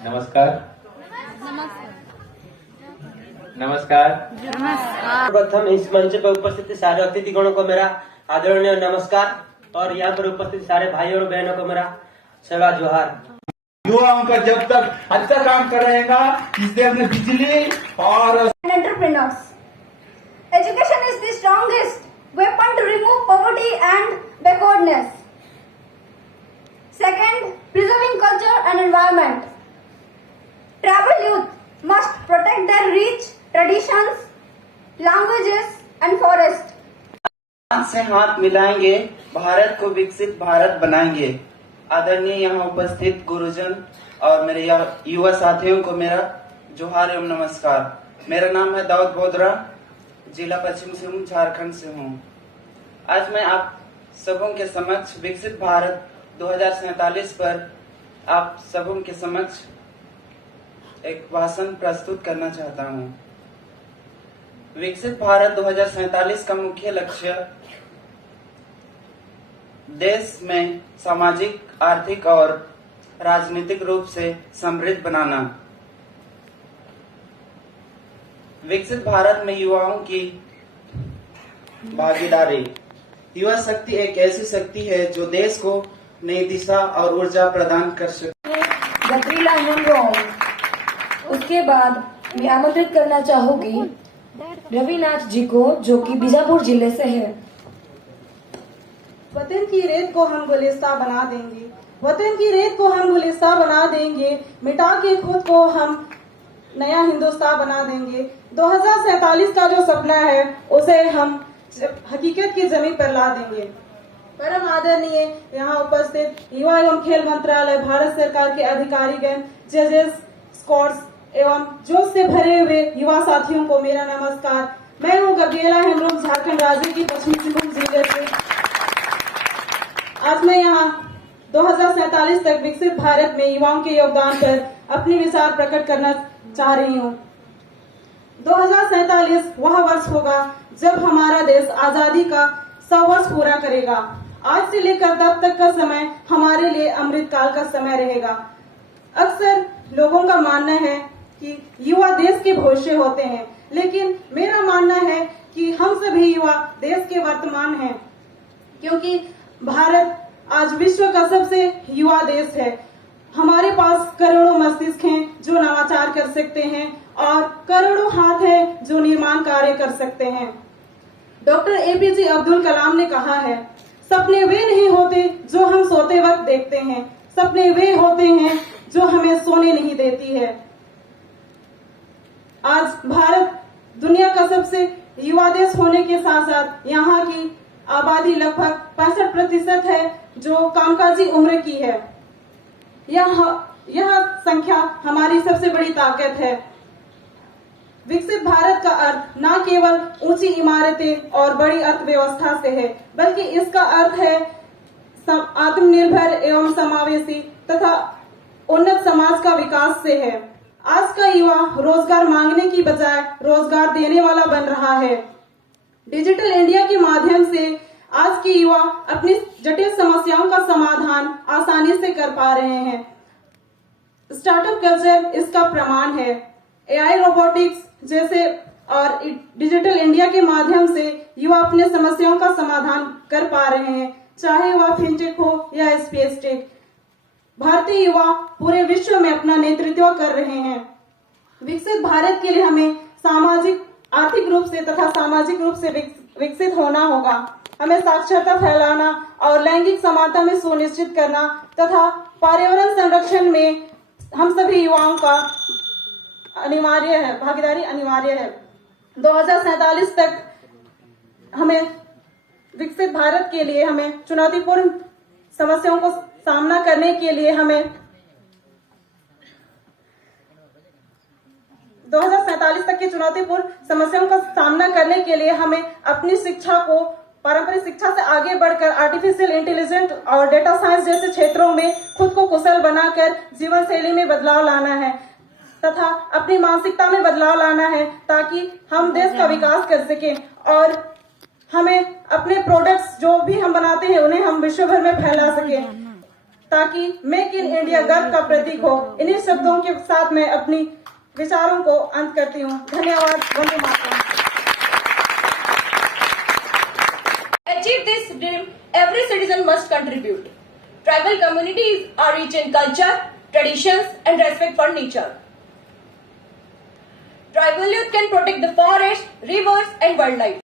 नमस्कार। नमस्कार। प्रथम इस मंच पर उपस्थित सारे अतिथिगणों को मेरा आदरणीय नमस्कार और यहाँ पर उपस्थित सारे भाई और बहनों को मेरा सेवा जोहार। युवाओं का जब तक अच्छा काम करेगा इस देश में बिजली और entrepreneurs. Education is the strongest weapon to remove poverty and backwardness. Second, preserving culture and environment. Tribal youth must protect their rich traditions, languages and forests. हाथ से हाथ मिलाएंगे, भारत को विकसित भारत बनाएंगे। आदरणीय यहाँ उपस्थित गुरुजन और मेरे युवा साथियों को मेरा जोहार एवं नमस्कार। मेरा नाम है दाऊद बोदरा, जिला पश्चिम सिंहभूम झारखंड से हूँ। आज मैं आप सबों के समक्ष विकसित भारत 2047 पर आप सबों के समक्ष एक भाषण प्रस्तुत करना चाहता हूँ। विकसित भारत 2047 का मुख्य लक्ष्य देश में सामाजिक, आर्थिक और राजनीतिक रूप से समृद्ध बनाना। विकसित भारत में युवाओं की भागीदारी। युवा शक्ति एक ऐसी शक्ति है जो देश को नई दिशा और ऊर्जा प्रदान कर सकती है। गत्रीला हेमब्रोम। उसके बाद मैं आमंत्रित करना चाहूंगी रविनाथ जी को, जो कि बीजापुर जिले से है। वतन की रेत को हम गुलिस्ता बना देंगे, वतन की रेत को हम गुलिस्ता बना देंगे, मिटा के खुद को हम नया हिंदुस्तान बना देंगे। 2047 का जो सपना है उसे हम हकीकत की जमीन पर ला देंगे। परम आदरणीय यहाँ उपस्थित युवा एवं खेल मंत्रालय, भारत सरकार के अधिकारीगण, जजेस, स्कॉट्स एवं जोश से भरे हुए युवा साथियों को मेरा नमस्कार। मैं हूँ गब्रिएला हेमब्रोम, झारखंड राज्य की पश्चिमी सिंहभूम जिले से। आज मैं यहाँ 2047 तक विकसित भारत में युवाओं के योगदान पर अपने विचार प्रकट करना चाह रही हूँ। 2047 वह वर्ष होगा जब हमारा देश आजादी का 100 वर्ष पूरा करेगा। आज से लेकर तब तक का समय हमारे लिए अमृत काल का समय रहेगा। अक्सर लोगों का मानना है कि युवा देश के भविष्य होते हैं, लेकिन मेरा मानना है कि हम सभी युवा देश के वर्तमान हैं, क्योंकि भारत आज विश्व का सबसे युवा देश है। हमारे पास करोड़ों मस्तिष्क हैं जो नवाचार कर सकते हैं और करोड़ों हाथ हैं जो निर्माण कार्य कर सकते हैं। डॉक्टर एपीजे अब्दुल कलाम ने कहा है, सपने वे नहीं होते जो हम सोते वक्त देखते हैं, सपने वे होते हैं जो हमें सोने नहीं देती है। आज भारत दुनिया का सबसे युवा देश होने के साथ साथ यहाँ की आबादी लगभग 65% है जो कामकाजी उम्र की है। यह संख्या हमारी सबसे बड़ी ताकत है। विकसित भारत का अर्थ न केवल ऊंची इमारतें और बड़ी अर्थव्यवस्था से है, बल्कि इसका अर्थ है आत्मनिर्भर एवं समावेशी तथा उन्नत समाज का विकास से है। आज का युवा रोजगार मांगने की बजाय रोजगार देने वाला बन रहा है। डिजिटल इंडिया के माध्यम से आज के युवा अपनी जटिल समस्याओं का समाधान आसानी से कर पा रहे हैं। स्टार्टअप कल्चर इसका प्रमाण है। एआई, रोबोटिक्स जैसे और डिजिटल इंडिया के माध्यम से युवा अपने समस्याओं का समाधान कर पा रहे हैं, चाहे वह फिनटेक हो या स्पेस टेक। भारतीय युवा पूरे विश्व में अपना नेतृत्व कर रहे हैं। विकसित भारत के लिए हमें सामाजिक, आर्थिक रूप से तथा सामाजिक रूप से विकसित होना होगा। हमें साक्षरता फैलाना और लैंगिक समानता में सुनिश्चित करना तथा पर्यावरण संरक्षण में हम सभी युवाओं का अनिवार्य है, भागीदारी अनिवार्य है। 2047 तक हमें विकसित भारत के लिए हमें चुनौतीपूर्ण समस्याओं को सामना करने के लिए हमें 2047 तक की चुनौतीपूर्ण समस्याओं का सामना करने के लिए हमें अपनी शिक्षा को पारंपरिक शिक्षा से आगे बढ़कर आर्टिफिशियल इंटेलिजेंस और डेटा साइंस जैसे क्षेत्रों में खुद को कुशल बनाकर जीवन शैली में बदलाव लाना है तथा अपनी मानसिकता में बदलाव लाना है, ताकि हम देश का विकास कर सकें और हमें अपने प्रोडक्ट्स जो भी हम बनाते हैं उन्हें हम विश्व भर में फैला सकें। ताकि मेक इन इंडिया गर्व का प्रतीक हो। इन्हीं शब्दों के साथ मैं अपनी विचारों को अंत करती हूँ। धन्यवाद। Vande Mataram. Achieve this dream, every citizen must contribute. Tribal communities are rich in culture, traditions, and respect for nature. Tribal youth can protect the forest, rivers, and wildlife.